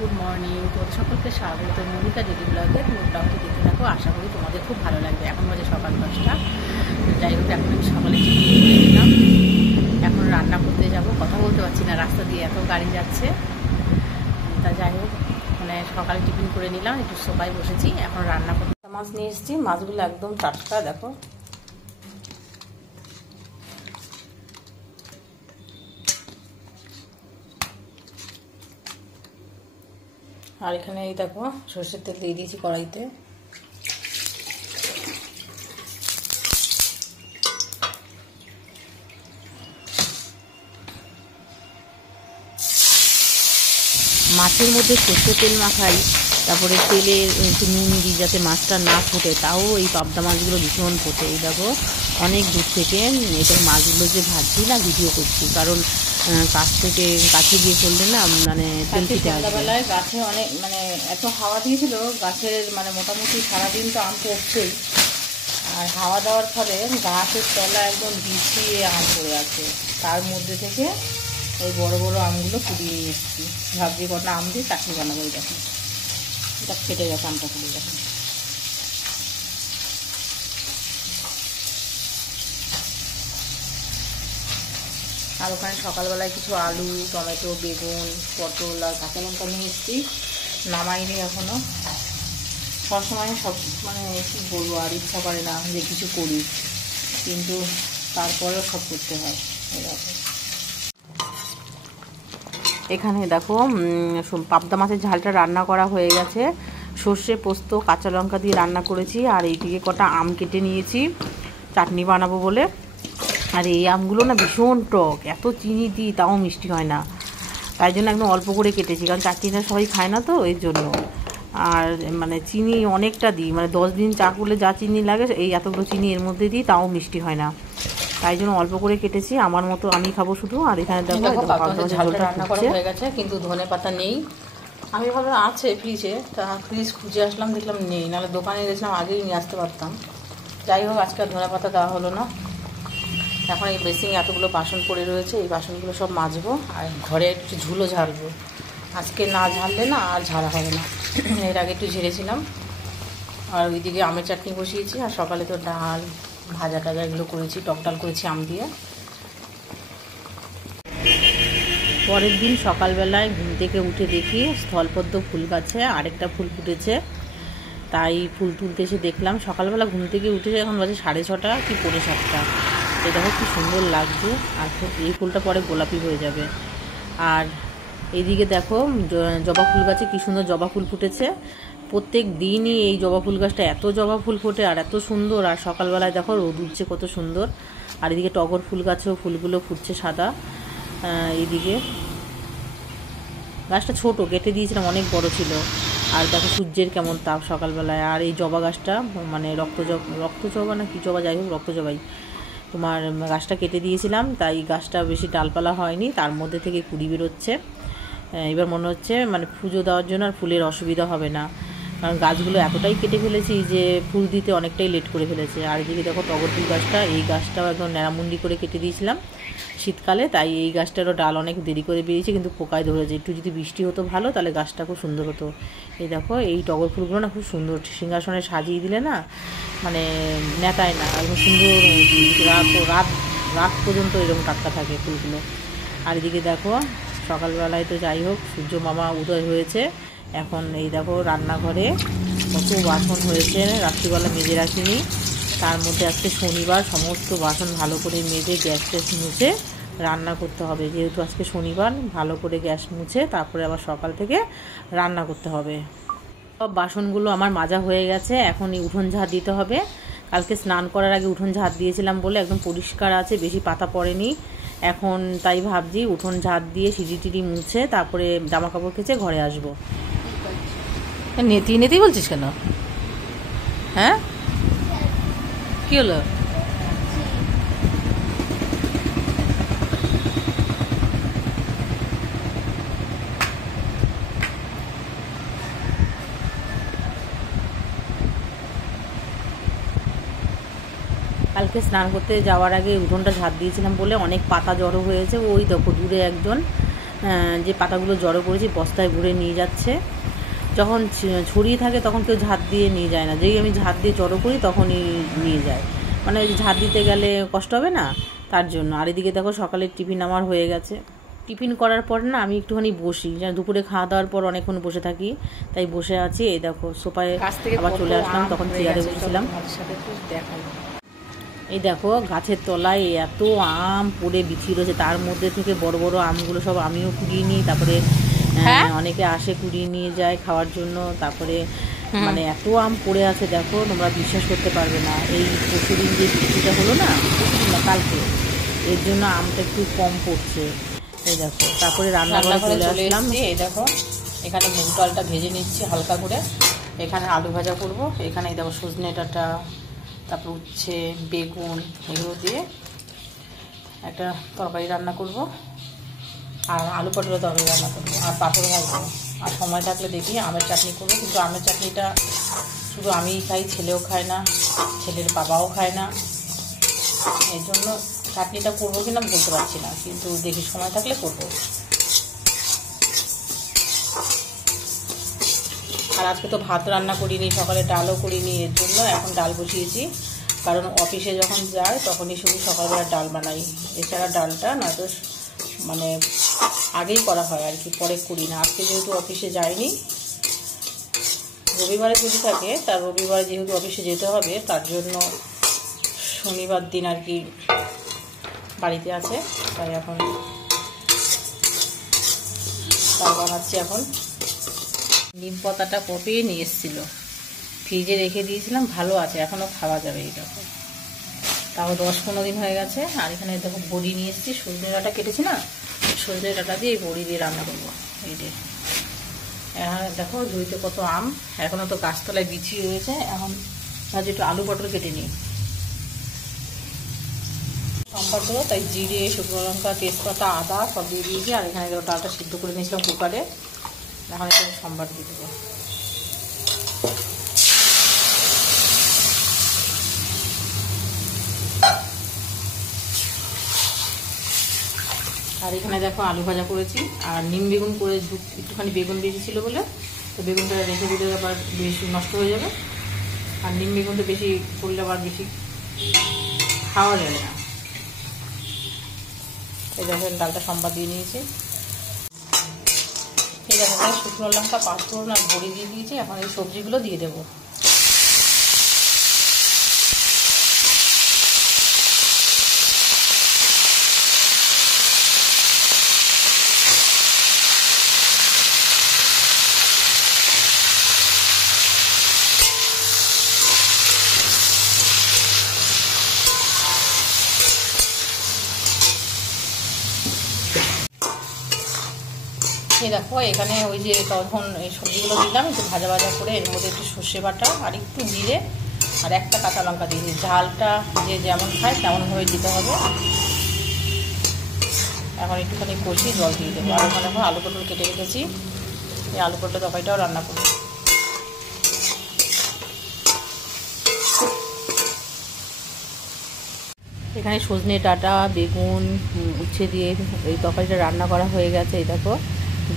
Good morning. তোমাদের সকলকে স্বাগত মনিকা ডেলি ব্লগে। তুমি ব্লগটি দেখতে থাকো, আশা করি তোমাদের খুব ভালো লাগবে। এখন বাজে সকাল 10টা। যাই হোক, এখন আমি সকালে টিফিন করে নিলাম, এখন রান্না করতে যাব। কথা বলতে পারছি না, রাস্তা দিয়ে এত গাড়ি যাচ্ছে। তা যাই হোক, মানে সকালে টিফিন করে নিলাম, একটু সোফায় বসেছি, এখন রান্না করতে। মাছ নিয়ে এসেছি, মাছগুলো একদম টাটকা, দেখো। আর এখানে এই দেখো সর্ষের তেল দিয়ে দিয়েছি কড়াইতে। মাছের মধ্যে সর্ষের তেল মাখাই, তারপরে তেলে একটু নুন দিই যাতে মাছটা না ফোটে, তাও এই পাবদা মাছগুলো ভীষণ ফোটে। এই দেখো অনেক দূর থেকে এটা মাছগুলো যে ভাজছি না, ভিডিও করছি, কারণ কাছে গিয়ে করলে না মানে তেল ছিটে আসবে। সন্ধ্যাবেলায় গাছে অনেক মানে এত হাওয়া দিয়েছিল, গাছের মানে মোটামুটি সারাদিন তো আম পড়ছেই, আর হাওয়া দেওয়ার ফলে গাছের তলা একদম বিছিয়ে আম পড়ে আছে। তার মধ্যে থেকে ওই বড় বড় আমগুলো কুড়িয়ে নিয়ে এসেছি, ভাবছি কটা আম দিয়ে চাটনি বানাবো। এই দেখো এটা ফেটে গেছে আমটা, খুলে দেখো। আর ওখানে সকালবেলায় কিছু আলু, টমেটো, বেগুন, পটল আর কাঁচা লঙ্কা নিয়ে এসেছি, নামাইনি এখনও। সবসময় সব মানে কী বলবো, আর ইচ্ছা করে না যে কিছু করি, কিন্তু তারপরেও সব করতে হয়। এখানে দেখো পাবদা মাছের ঝালটা রান্না করা হয়ে গেছে, সর্ষে পোস্ত কাঁচা লঙ্কা দিয়ে রান্না করেছি। আর এইদিকে কটা আম কেটে নিয়েছি চাটনি বানাবো বলে। আর এই আমগুলো না ভীষণ টক, এত চিনি দিই তাও মিষ্টি হয় না, তাই জন্য একদম অল্প করে কেটেছি, কারণ চাটনিটা সবাই খায় না তো এর জন্য। আর মানে চিনি অনেকটা দিই, মানে 10 দিন চা করলে যা চিনি লাগে এই এতগুলো চিনি এর মধ্যে দিই, তাও মিষ্টি হয় না, তাই জন্য অল্প করে কেটেছি, আমার মতো আমি খাবো শুধু। আর এখানে দেখো ঝালটা রান্না করা হয়ে গেছে, কিন্তু ধনে পাতা নেই। আমি ভাবলাম আছে ফ্রিজে, তা ফ্রিজ খুঁজে আসলাম, দেখলাম নেই, নাহলে দোকানে গেছিলাম আগেই নিয়ে আসতে পারতাম। যাই হোক, আজকে ধনে পাতা দেওয়া হলো না। এখন এই বেসিনে এতগুলো বাসন পড়ে রয়েছে, এই বাসনগুলো সব মাজবো, আর ঘরে একটু ঝুলো ঝাড়বো। আজকে না ঝাড়লে না আর ঝাড়া হবে না, এর আগে একটু ঝেড়েছিলাম। আর ওইদিকে আমের চাটনি বসিয়েছি, আর সকালে তো ডাল ভাজা টাজা এগুলো করেছি, টক ডাল করেছি আম দিয়ে। পরের দিন সকালবেলায় ঘুম থেকে উঠে দেখি স্থলপদ্ম ফুল গাছে আরেকটা ফুল ফুটেছে, তাই ফুল তুলতে এসে দেখলাম। সকালবেলা ঘুম থেকে উঠে এখন বাজে 6:30 কি 7:45। এই দেখো কি সুন্দর লাগছে, আর এই ফুলটা পরে গোলাপি হয়ে যাবে। আর এইদিকে দেখো জবা ফুল গাছে কি সুন্দর জবা ফুল ফুটেছে। প্রত্যেক দিনই এই জবা ফুল গাছটা এত জবা ফুল ফোটে আর এত সুন্দর। আর সকালবেলায় দেখো রোদ উঠছে কত সুন্দর। আর এদিকে টগর ফুল গাছেও ফুলগুলো ফুটছে সাদা। এইদিকে গাছটা ছোট, কেটে দিয়েছিলাম, অনেক বড় ছিল। আর দেখো সূর্যের কেমন তাপ সকালবেলায়। আর এই জবা গাছটা মানে রক্তজবা না কি জবা, যাই হোক রক্তজবাই, তোমার গাছটা কেটে দিয়েছিলাম, তাই গাছটা বেশি ডালপালা হয়নি, তার মধ্যে থেকে কুড়ি বেরোচ্ছে। এবার মনে হচ্ছে মানে পুজো দেওয়ার জন্য আর ফুলের অসুবিধা হবে না, কারণ গাছগুলো এতটাই কেটে ফেলেছি যে ফুল দিতে অনেকটাই লেট করে ফেলেছে। আর এদিকে দেখো টগর ফুল গাছটা, এই গাছটাও একদম ন্যাড়ামুন্ডি করে কেটে দিয়েছিলাম শীতকালে, তাই এই গাছটারও ডাল অনেক দেরি করে বেরিয়েছে, কিন্তু পোকায় ধরেছে। একটু যদি বৃষ্টি হতো ভালো, তাহলে গাছটা খুব সুন্দর হতো। এই দেখো এই টগর ফুলগুলো না খুব সুন্দর, সিংহাসনে সাজিয়ে দিলে না মানে নেতায় না, একদম সুন্দর, রাত পর্যন্ত এরকম টাটকা থাকে ফুলগুলো। আর এদিকে দেখো সকালবেলায় তো যাই হোক সূর্য মামা উদয় হয়েছে। এখন এই দেখো রান্নাঘরে কত বাসন হয়েছে, রাত্রিবেলা মেজে রাখিনি, তার মধ্যে আজকে শনিবার, সমস্ত বাসন ভালো করে মেজে গ্যাস ট্যাস মুছে রান্না করতে হবে। যেহেতু আজকে শনিবার, ভালো করে গ্যাস মুছে তারপরে আবার সকাল থেকে রান্না করতে হবে। সব বাসনগুলো আমার মাজা হয়ে গেছে, এখন উঠোন ঝাড় দিতে হবে। কালকে স্নান করার আগে উঠোন ঝাড় দিয়েছিলাম বলে একদম পরিষ্কার আছে, বেশি পাতা পড়েনি। এখন তাই ভাবছি উঠোন ঝাড় দিয়ে সিঁড়ি টিড়ি মুছে তারপরে জামা কাপড় কেচে ঘরে আসবো। নেতেই বলছিস কেন? হ্যাঁ কি হলো? কালকে স্নান করতে যাওয়ার আগে উঠোনটা ঝাড় দিয়েছিলাম বলে অনেক পাতা জড়ো হয়েছে। ওই দেখো দূরে একজন যে পাতাগুলো জড়ো করেছি বস্তায় ভরে নিয়ে যাচ্ছে। যখন ছড়িয়ে থাকে তখন কেউ ঝাড় দিয়ে নিয়ে যায় না, যেই আমি ঝাড় দিয়ে জড়ো করি তখনই নিয়ে যায়, মানে ওই ঝাড় দিতে গেলে কষ্ট হবে না তার জন্য। আর এদিকে দেখো সকালের টিফিন আমার হয়ে গেছে। টিফিন করার পর না আমি একটুখানি বসি, যেন দুপুরে খাওয়া দাওয়ার পর অনেকক্ষণ বসে থাকি, তাই বসে আছি। এই দেখো সোফায় আবার চলে আসলাম, তখন চেয়ারে বসেছিলাম। এই দেখো গাছের তলায় এত আম পড়ে বিছিয়ে রয়েছে, তার মধ্যে থেকে বড় বড় আমগুলো সব আমিও কুড়িয়ে নিই, তারপরে অনেকে আসে কুড়িয়ে নিয়ে যায় খাওয়ার জন্য। তারপরে মানে এত আম পড়ে আছে দেখো, তোমরা বিশ্বাস করতে পারবে না। এই পরশুদিন যে বৃষ্টিটা হলো না, কালকে, এর জন্য আমটা একটু কম পড়ছে। এই দেখো তারপরে রান্নাঘরে চলে আসলাম। এই দেখো এখানে মুগ ডালটা ভেজে নিচ্ছি হালকা করে, এখানে আলু ভাজা করব। এখানে এই দেখো সজনে ডাঁটা, তারপর উচ্ছে, বেগুন, এগুলো দিয়ে একটা তরকারি রান্না করব, আর আলু পটলের তরকারি রান্না করবো, আর পাঁপড় ভাজবো। আর সময় থাকলে দেখি আমের চাটনি করবো, কিন্তু আমের চাটনিটা শুধু আমিই খাই, ছেলেও খায় না, ছেলের বাবাও খায় না। এই জন্য চাটনিটা করবো কিনা বলতে পারছি না, কিন্তু দেখি সময় থাকলে করবো। আর আজকে তো ভাত রান্না করিনি, সকালে ডালও করিনি, এর জন্য এখন ডাল বসিয়েছি। কারণ অফিসে যখন যায় তখনই শুধু সকালবেলা ডাল বানাই, এছাড়া ডালটা নয়তো মানে আগেই করা হয় আর কি, পরে করি না। আজকে যেহেতু অফিসে যাইনি, রবিবারে যদি থাকে, তার রবিবারে যেহেতু অফিসে যেতে হবে, তার জন্য শনিবার দিন আর কি বাড়িতে আছে, তাই এখন ডাল বানাচ্ছি। এখন নিম পাতাটা কপিয়ে নিয়ে এসেছিল, ফ্রিজে রেখে দিয়েছিলাম, ভালো আছে, এখনও খাওয়া যাবে। এই দেখো তাও 10-15 দিন হয়ে গেছে। আর এখানে দেখো বড়ি নিয়ে এসেছি, সজনে ডাঁটা কেটেছি না, সজনে ডাঁটা দিয়ে এই বড়ি দিয়ে রান্না করবো। এই যে দেখো ঝুড়িতে কত আম, এখনও তো গাছতলায় বিছিয়ে রয়েছে। এখন ভাবছি একটু আলু পটল কেটে নিই, সম্বার দেবো, তাই জিরে, শুকনো লঙ্কা, তেজপাতা, আদা সব দিয়ে দিয়েছি। আর এখানে ডালটা সিদ্ধ করে নিয়েছিলাম কুকারে, এখন একটু সম্বার দিয়ে দেবো। আর এখানে দেখো আলু ভাজা করেছি, আর নিম বেগুন করে একটুখানি বেগুন বেশি ছিল বলে, তো বেগুনটা রেখে দিলে আবার বেশি নষ্ট হয়ে যাবে। আর নিম বেগুনটা বেশি করলে আবার বেশি খাওয়া যাবে না। এই দেখেন ডালটা সম্বাদ দিয়ে নিয়েছি। এই দেখেন শুকনো লঙ্কা, পাঁচফোড়ন আর বড়ি দিয়ে দিয়েছি। এখন এই সবজিগুলো দিয়ে দেবো। এই দেখো এখানে ওই যে তখন এই সবজিগুলো দিলাম, একটু ভাজা ভাজা করে এর মধ্যে একটু সর্ষে বাটা আর একটু জিরে আর একটা কাঁচা লঙ্কা দিয়েছি। ঝালটা যে যেমন খায় তেমনভাবে দিতে হবে। এখন একটুখানি কষিয়ে জল দিয়ে দেবো। আর ওখানে এখন আলু পটল কেটে রেখেছি, এই আলু পটল তরকারিটাও রান্না করবো। এখানে সজনে ডাঁটা, বেগুন, উচ্ছে দিয়ে এই তরকারিটা রান্না করা হয়ে গেছে। এই দেখো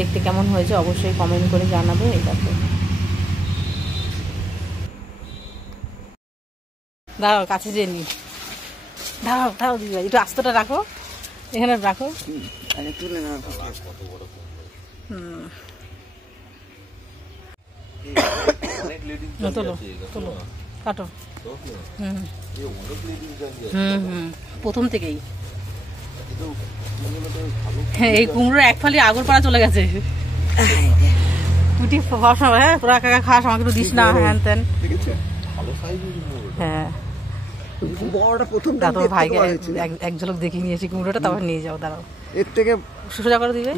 দেখতে কেমন হয়েছে অবশ্যই কমেন্ট করে জানাবে। এই দেখো দাঁড়াও কাছে যে নি, দাঁড়াও দিদি ভাই, একটু আস্তটা রাখো, এখানে রাখো। তোলো তোলো কাটো। প্রথম থেকেই এই কুমড়ো এক ফালি আগরপাড়া চলে গেছে। তুই হ্যাঁ তোরা কাকা খাস, আমাকে একটু দিস না হ্যান তেন। হ্যাঁ তোর ভাইকে এক ঝলক দেখিয়ে নিয়েছি কুমড়োটা, তারপর নিয়ে যাও। দাঁড়াও এর থেকে সোজা করে দিবে।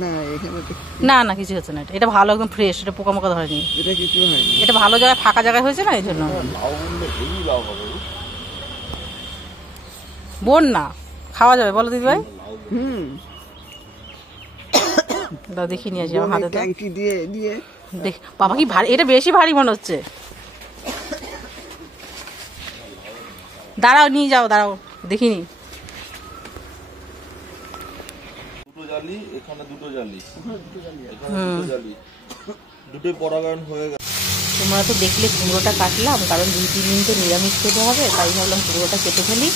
না না কিছু হচ্ছে না, এটা ভালো একদম ফ্রেশ, এটা পোকা মোকা ধরেনি, এটা ভালো জায়গায় ফাঁকা জায়গায় হয়েছে না, এই জন্য। বোন না খাওয়া যাবে বলো দিদি ভাই। দেখিয়ে নিয়ে আসি আমার হাতে দেখ। বাবা কি ভারী, এটা বেশি ভারী মনে হচ্ছে। দাঁড়াও নিয়ে যাও, দাঁড়াও দেখিনি। জালি, এখানে দুটো জালি, এখানে দুটো জালি, দুটোই পরাগায়ন হয়ে গেছে। তোমরা তো দেখলে কুমড়োটা কাটলাম, কারণ 2-3 দিন তো নিরামিষ খেতে হবে, তাই ভাবলাম কুমড়োটা কেটে ফেলি।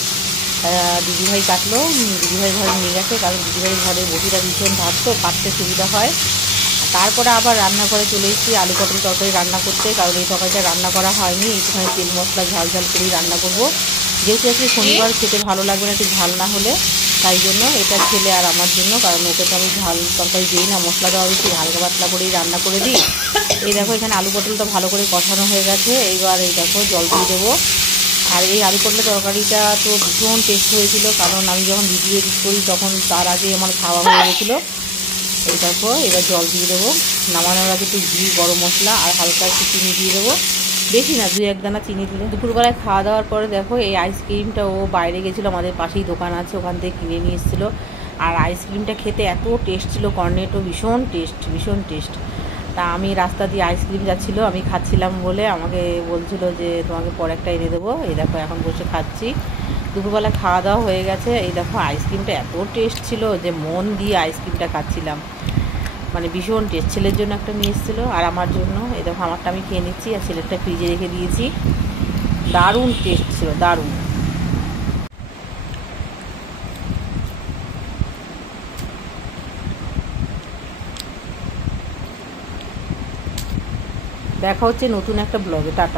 দিদিভাই কাটলো, দিদিভাই ঘরে নিয়ে গেছে, কারণ দিদিভাইয়ের ঘরে বটিটা ভীষণ ধার তো কাটতে সুবিধা হয়। তারপরে আবার রান্নাঘরে চলে এসেছি আলু পটল তরকারি রান্না করতে, কারণ এই তরকারিটা রান্না করা হয়নি, একটুখানি তেল মশলা ঝাল ঝাল করেই রান্না করব। যেহেতু আজকে শনিবার খেতে ভালো লাগবে না একটু ঝাল না হলে, তাই জন্য এটা ছেলে আর আমার জন্য, কারণ ওকে তো আমি ঝাল তরকারি দিই না, মশলা দেওয়া বেশি হালকা পাতলা করেই রান্না করে দিই। এই দেখো এখানে আলু পটলটা ভালো করে কষানো হয়ে গেছে, এইবার এই দেখো জল দিয়ে দেবো। আর এই আলু পটলের তরকারিটা তো ভীষণ টেস্ট হয়েছিল, কারণ আমি যখন ভিডিও এডিট করি তখন তার আগে আমার খাওয়া হয়ে গেছিলো। এই দেখো এবার জল দিয়ে দেবো, নামানোর আগে একটু ঘি, গরম মশলা আর হালকা একটু চিনি দিয়ে দেবো, বেশি না 2-1 দানা চিনি দিলে। দুপুরবেলায় খাওয়া দাওয়ার পরে দেখো এই আইসক্রিমটা ও বাইরে গেছিলো, আমাদের পাশেই দোকান আছে, ওখান থেকে কিনে নিয়ে এসেছিলো। আর আইসক্রিমটা খেতে এত টেস্ট ছিল, কর্নেটো ভীষণ টেস্ট, ভীষণ টেস্ট। তা আমি রাস্তা দিয়ে আইসক্রিম যাচ্ছিলো, আমি খাচ্ছিলাম বলে আমাকে বলছিল যে তোমাকে পরে একটা এনে দেবো। এই দেখো এখন বসে খাচ্ছি, দুপুরবেলা খাওয়া দাওয়া হয়ে গেছে। এই দেখো আইসক্রিমটা এত টেস্ট ছিল যে মন দিয়ে আইসক্রিমটা খাচ্ছিলাম, মানে ভীষণ টেস্ট। ছেলের জন্য একটা নিয়ে এসেছিলো আর আমার জন্য। এই দেখো আমারটা আমি খেয়ে নিচ্ছি, আর ছেলেরটা ফ্রিজে রেখে দিয়েছি। দারুণ টেস্ট ছিল, দারুণ। দেখা হচ্ছে নতুন একটা ব্লগে, টাটা।